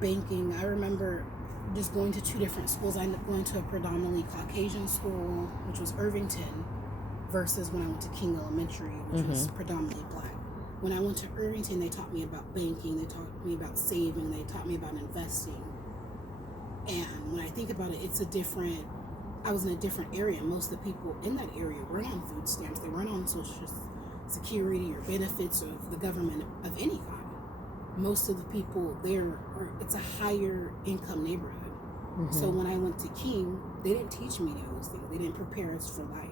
banking. I remember just going to 2 different schools. I ended up going to a predominantly Caucasian school, which was Irvington, versus when I went to King Elementary, which was predominantly black. When I went to Irvington, they taught me about banking, they taught me about saving, they taught me about investing. And when I think about it, I was in a different area. Most of the people in that area weren't on food stamps. They weren't on Social Security or benefits of the government of any kind. Most of the people there, it's a higher income neighborhood. So when I went to King, they didn't teach me any of those things. They didn't prepare us for life.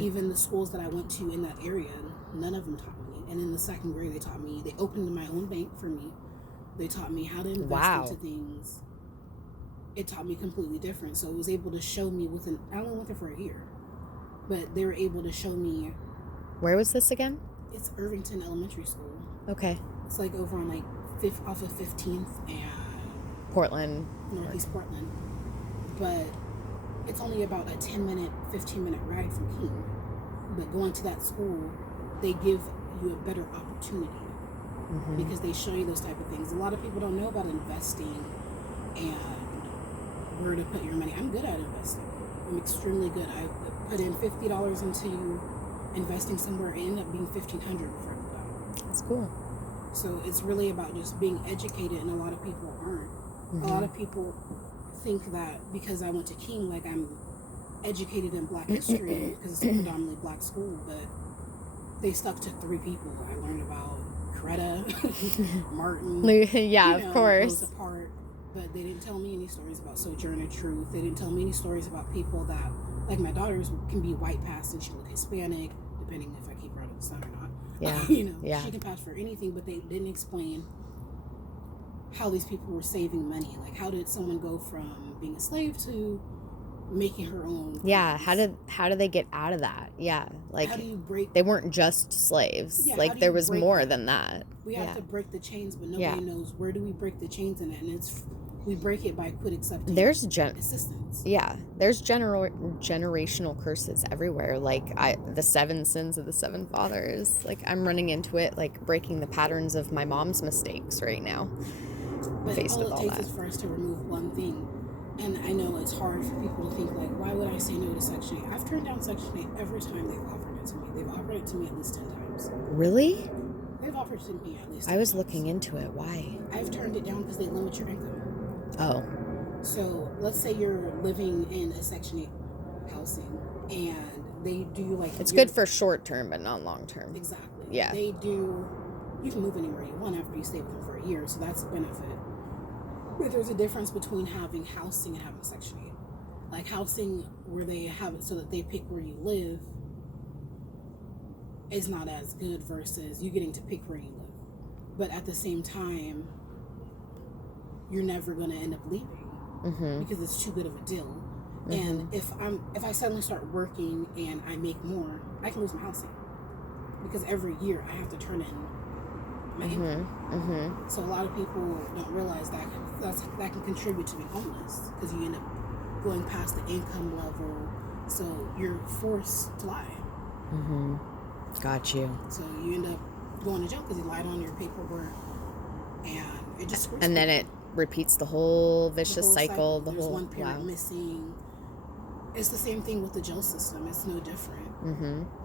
Even the schools that I went to in that area, none of them taught me. And in the 2nd grade, they opened my own bank for me. They taught me how to invest into things. It taught me completely different. So it was able to show me I only went there for a year, but they were able to show me. Where was this again? It's Irvington Elementary School. Okay. It's like over on off of 15th and Portland. Northeast Portland. But it's only about a 10-minute, 15-minute ride from King. But going to that school, they give you a better opportunity because they show you those type of things. A lot of people don't know about investing and where to put your money. I'm good at investing. I'm extremely good. I put in $50 into investing somewhere. It ended up being $1,500 before I moved out. That's cool. So it's really about just being educated, and a lot of people aren't. A lot of people think that because I went to King, like I'm educated in Black history because it's a predominantly Black school, but they stuck to 3 people. I learned about Coretta, Martin. Of course. Rosa Parks. But they didn't tell me any stories about Sojourner Truth. They didn't tell me any stories about people that, like my daughters, can be white passed and she look Hispanic, depending if I keep her out of the sun or not. Yeah. She can pass for anything, but they didn't explain how these people were saving money. Like, how did someone go from being a slave to making her own? Yeah, how did they get out of that? Yeah, like how do you break? They weren't just slaves. Yeah, like there was more than that. We have to break the chains, but nobody knows where do we break the chains in it, and we break it by quit accepting. There's assistance. Yeah, there's generational curses everywhere. Like the 7 sins of the 7 fathers. Like I'm running into it, like breaking the patterns of my mom's mistakes right now. But all it takes is for us to remove one thing. And I know it's hard for people to think, like, why would I say no to Section 8? I've turned down Section 8 every time they've offered it to me. They've offered it to me at least 10 times. Really? They've offered it to me at least 10 I was times. looking into it. Why? I've turned it down because they limit your income. Oh. So let's say you're living in a Section 8 housing and they do like... It's good for short term, but not long term. Exactly. Yeah. They do... You can move anywhere you want after you stay with them for a year, so that's a benefit. But there's a difference between having housing and having Section 8. Like housing where they have it so that they pick where you live is not as good versus you getting to pick where you live. But at the same time, you're never going to end up leaving because it's too good of a deal. And if I suddenly start working and I make more, I can lose my housing because every year I have to turn in my income. So a lot of people don't realize that can contribute to being homeless because you end up going past the income level, so you're forced to lie. Got you. So you end up going to jail because you lied on your paperwork, and it just screws and then it repeats the whole vicious cycle. There's one parent missing. It's the same thing with the jail system. It's no different.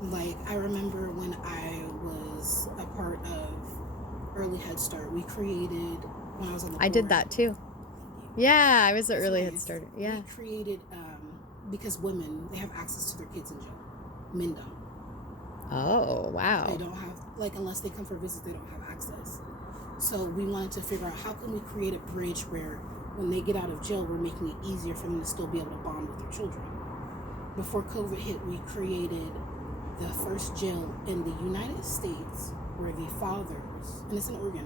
Like I remember when I was a part of Early Head Start, we created when I was on the board. I did that too. Yeah, I was an Early Head Starter. Yeah. We created, because women, they have access to their kids in jail. Men don't. Oh, wow. They don't have, like, unless they come for visits, they don't have access. So we wanted to figure out how can we create a bridge where when they get out of jail, we're making it easier for them to still be able to bond with their children. Before COVID hit, we created the first jail in the United States where the fathers, and it's in Oregon,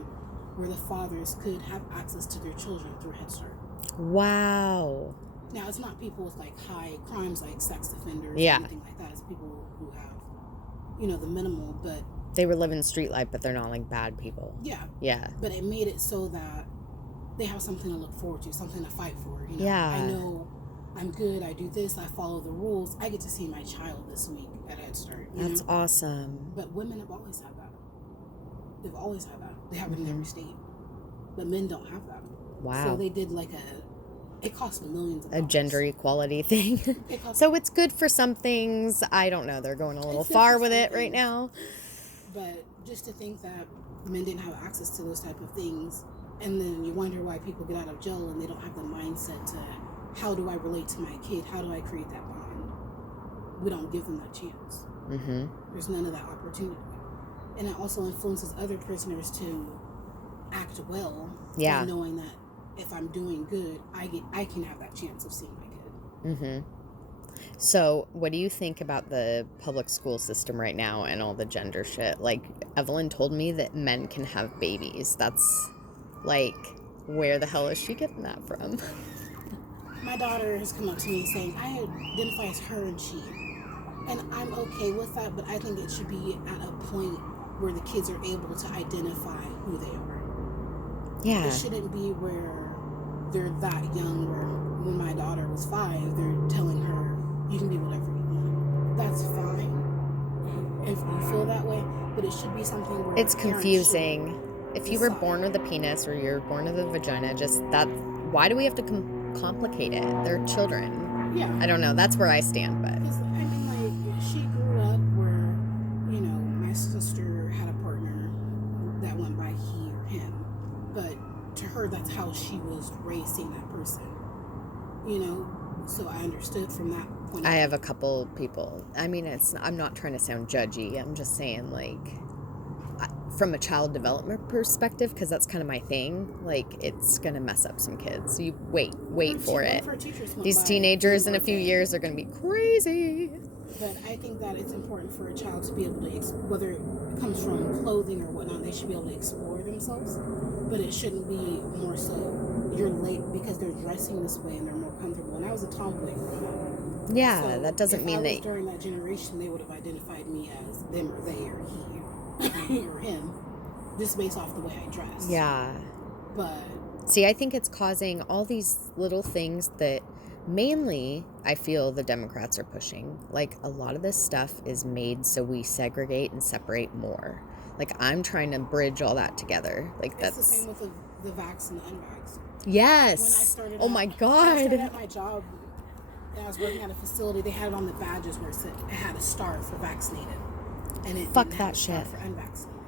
where the fathers could have access to their children through Head Start. Wow. Now, it's not people with, like, high crimes like sex offenders or anything like that. It's people who have, the minimal, but... They were living street life, but they're not, like, bad people. Yeah. Yeah. But it made it so that they have something to look forward to, something to fight for, Yeah. I know I'm good, I do this, I follow the rules. I get to see my child this week at Head Start. That's awesome. But women have always had that. They've always had that. They have it in every state. but men don't have that. Wow. So they did like it cost millions of A dollars. gender equality thing. So it's good for some things. I don't know. They're going a little far with it right now. But just to think that men didn't have access to those type of things, and then you wonder why people get out of jail and they don't have the mindset to, how do I relate to my kid? How do I create that bond? We don't give them that chance. Mm-hmm. There's none of that opportunity. And it also influences other prisoners to act well, yeah, knowing that if I'm doing good, I can have that chance of seeing my kid. Mm-hmm. So what do you think about the public school system right now and all the gender shit? Like, Evelyn told me that men can have babies. That's like, where the hell is she getting that from? My daughter has come up to me saying, I identify as her and she. And I'm okay with that, but I think it should be at a point where the kids are able to identify who they are. Yeah. It shouldn't be where they're that young, where when my daughter was 5, they're telling her, you can be whatever you want. That's fine if you feel that way, but it should be something where it's confusing. If you were born with a penis or you're born with a vagina, just that, why do we have to complicate it? They're children. Yeah. I don't know. That's where I stand, but. I mean, like, she grew up where, you know, my sister had a partner that went by he or him, but to her, that's how she was raised, seeing that person, you know. So I understood from that point. I have a couple people. I mean, I'm not trying to sound judgy. I'm just saying, like, from a child development perspective, because that's kind of my thing. Like, it's gonna mess up some kids. You wait for it. These teenagers in a few years are gonna be crazy. But I think that it's important for a child to be able to, whether it comes from clothing or whatnot, they should be able to explore themselves. But it shouldn't be more so you're late because they're dressing this way and they're more comfortable. And I was a tomboy growing up. Yeah, so that doesn't mean that during that generation, they would have identified me as them or they or he or him, just based off the way I dress. Yeah. But see, I think it's causing all these little things that mainly I feel the Democrats are pushing. Like, a lot of this stuff is made so we segregate and separate more. Like, I'm trying to bridge all that together. Like, it's the same with the vax and the unvax. Yes. When I started my God. When I started at my job, and I was working at a facility, they had it on the badges where it had a star for vaccinated. And it fuck didn't that have a star shit for unvaccinated.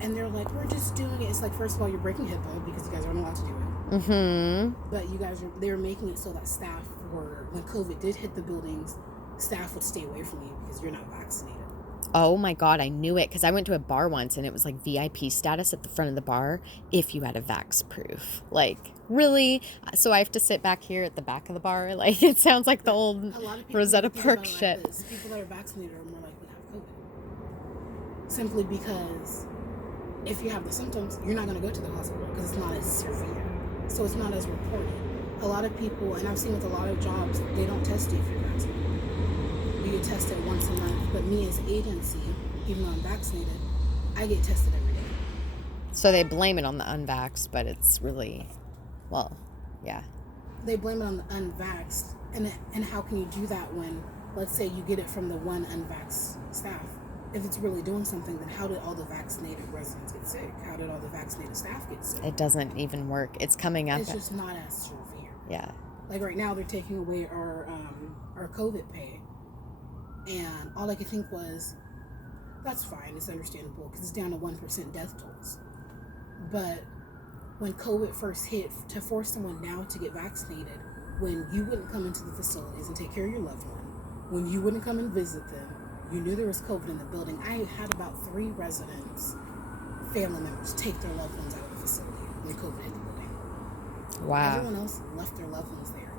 And they're like, we're just doing it. It's like, first of all, you're breaking HIPAA because you guys aren't allowed to do it. Mm-hmm. But they were making it so that staff were, when COVID did hit the buildings, staff would stay away from you because you're not vaccinated. Oh my God, I knew it, because I went to a bar once and it was like VIP status at the front of the bar if you had a vax proof. Like, really? So I have to sit back here at the back of the bar? Like, it sounds like the old Rosetta Park shit. Like, people that are vaccinated are more likely to have COVID. Simply because if you have the symptoms, you're not going to go to the hospital because it's not as severe. So it's not as reported. A lot of people, and I've seen with a lot of jobs, they don't test you if you're vaccinated. You get tested once a month. But me as agency, even though I'm vaccinated, I get tested every day. So they blame it on the unvaxxed, but it's really, well, yeah. They blame it on the unvaxxed. And how can you do that when, let's say you get it from the one unvaxxed staff? If it's really doing something, then how did all the vaccinated residents get sick? How did all the vaccinated staff get sick? It doesn't even work. It's coming up. It's just not as severe. Yeah. Like right now, they're taking away our COVID pay. And all I could think was, that's fine, it's understandable, because it's down to 1% death tolls. But when COVID first hit, to force someone now to get vaccinated, when you wouldn't come into the facilities and take care of your loved one, when you wouldn't come and visit them, you knew there was COVID in the building. I had about 3 residents, family members, take their loved ones out of the facility when COVID hit the building. Wow. Everyone else left their loved ones there.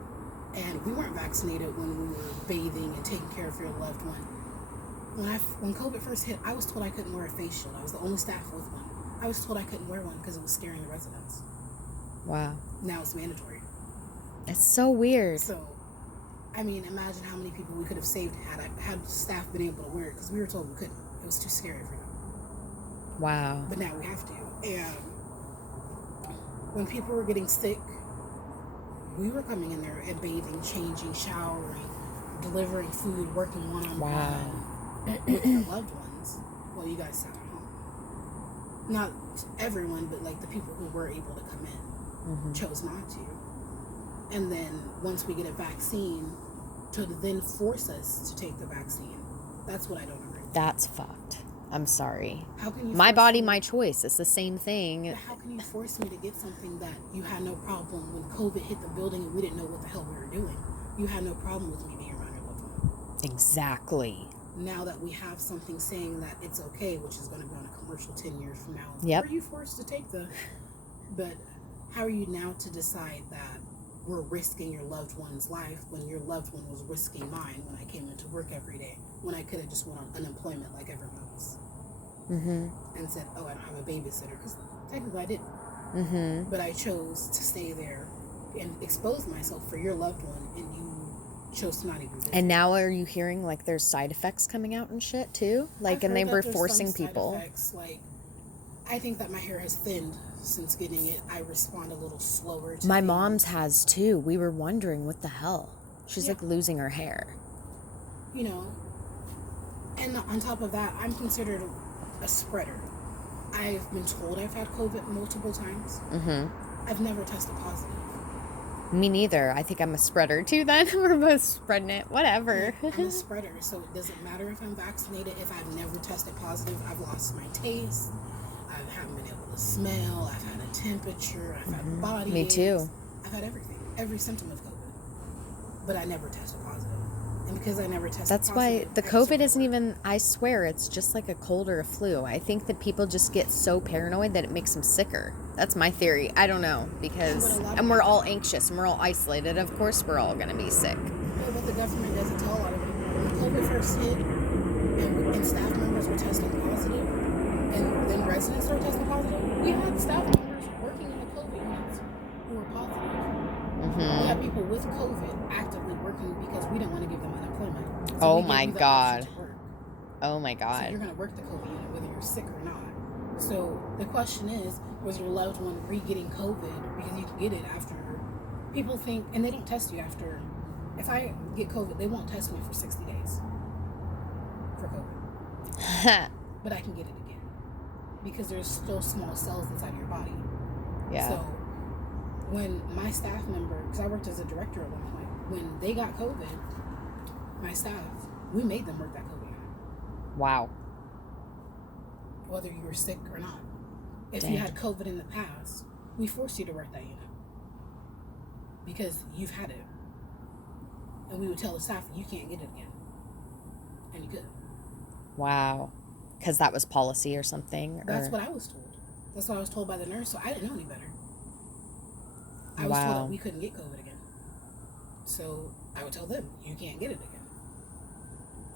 And we weren't vaccinated when we were bathing and taking care of your loved one. When COVID first hit, I was told I couldn't wear a face shield. I was the only staff with one. I was told I couldn't wear one because it was scaring the residents. Wow. Now it's mandatory. It's so weird. So, I mean, imagine how many people we could have saved had staff been able to wear it, because we were told we couldn't. It was too scary for them. Wow. But now we have to. And when people were getting sick, we were coming in there and bathing, changing, showering, delivering food, working one-on-one with your loved ones while you guys sat at home. not everyone, but like the people who were able to come in chose not to. And then once we get a vaccine, to then force us to take the vaccine, that's what I don't agree with. That's fucked. I'm sorry. How can you my body, my choice. It's the same thing. But how can you force me to get something that you had no problem when COVID hit the building and we didn't know what the hell we were doing? You had no problem with me being around your loved one. Exactly. Now that we have something saying that it's okay, which is going to be on a commercial 10 years from now, yep. Are you forced to take the... But how are you now to decide that we're risking your loved one's life when your loved one was risking mine when I came into work every day, when I could have just went on unemployment like everyone else? And said, oh, I don't have a babysitter, because technically I didn't. But I chose to stay there and expose myself for your loved one, and you chose to not even visit. And now are you hearing like there's side effects coming out and shit too? Like, and they were forcing people. Side effects, like, I think that my hair has thinned since getting it. I respond a little slower to my things. mom's has too. We were wondering what the hell. She's like losing her hair. You know, and on top of that, I'm considered a spreader. I've been told I've had COVID multiple times. I've never tested positive. Me neither. I think I'm a spreader too then. We're both spreading it. Whatever. I'm a spreader, so it doesn't matter if I'm vaccinated. If I've never tested positive, I've lost my taste. I haven't been able to smell. I've had a temperature. I've had body Me aches. too. I've had everything. Every symptom of COVID. But I never tested positive. And because I never tested That's positive... That's why the COVID isn't even... I swear, it's just like a cold or a flu. I think that people just get so paranoid that it makes them sicker. That's my theory. I don't know. Because... And we're all anxious and we're all isolated. Of course we're all going to be sick. Yeah, but the government doesn't tell a lot of people. When COVID first hit, and staff members were testing positive, and then residents started testing positive, we had staff members working in the COVID units who were positive. We had people with COVID actively working because we didn't want to give them unemployment. So oh my God. Oh my God. So you're going to work the COVID unit whether you're sick or not. So the question is, was your loved one re-getting COVID? Because you can get it after. People think, and they don't test you after. If I get COVID, they won't test me for 60 days for COVID. But I can get it again because there's still small cells inside your body. Yeah. So when my staff member, because I worked as a director at one point, when they got COVID, my staff, we made them work that COVID unit. Wow. Whether you were sick or not. If you had COVID in the past, we forced you to work that unit because you've had it. And we would tell the staff, you can't get it again. And you could. Wow. Because that was policy or something? That's what I was told. That's what I was told by the nurse, so I didn't know any better. I was told that we couldn't get COVID again. So I would tell them, you can't get it again.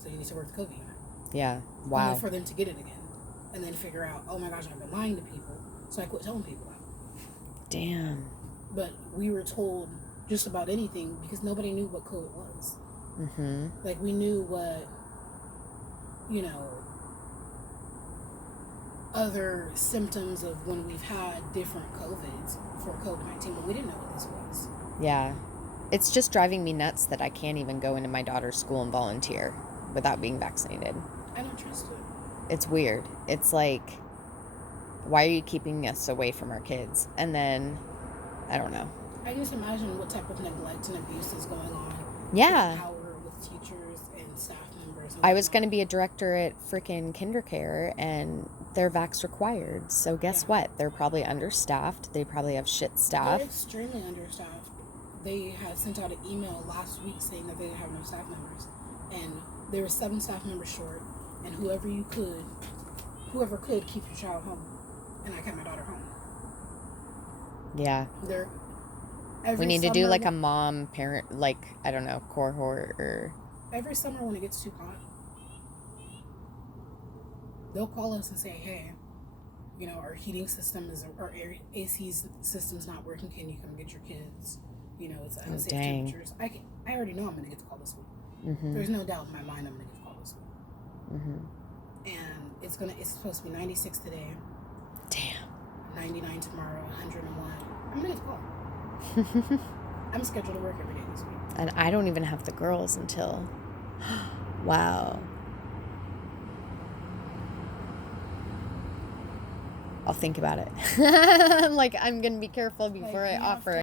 So you need to work the COVID unit. Yeah. Wow. Only for them to get it again. And then figure out, oh my gosh, I've been lying to people. So I quit telling people that. Damn. But we were told just about anything because nobody knew what COVID was. Like, we knew what, you know, other symptoms of when we've had different COVIDs for COVID-19, but we didn't know what this was. Yeah. It's just driving me nuts that I can't even go into my daughter's school and volunteer without being vaccinated. I don't trust it. It's weird. It's like, why are you keeping us away from our kids? And then, I don't know. I just imagine what type of neglect and abuse is going on. Yeah. With power with teachers and staff members. And I was going to be a director at frickin' KinderCare, and they're vax required. So guess what? They're probably understaffed. They probably have shit staff. They're extremely understaffed. They had sent out an email last week saying that they didn't have no staff members. And there were 7 staff members short. And whoever could, keep your child home. And I kept my daughter home. Yeah. We need to do like a mom parent, like, I don't know, cohort or... Every summer when it gets too hot, they'll call us and say, hey, you know, our heating system our AC system's not working. Can you come get your kids? You know, it's unsafe temperatures. I already know I'm going to get the call this week. There's no doubt in my mind I'm going to get the call this week. And it's supposed to be 96 today. Damn. 99 tomorrow, 101. I'm going to get the call. I'm scheduled to work every day this week. And I don't even have the girls until... Wow. I'll think about it. Like, I'm going to be careful before I offer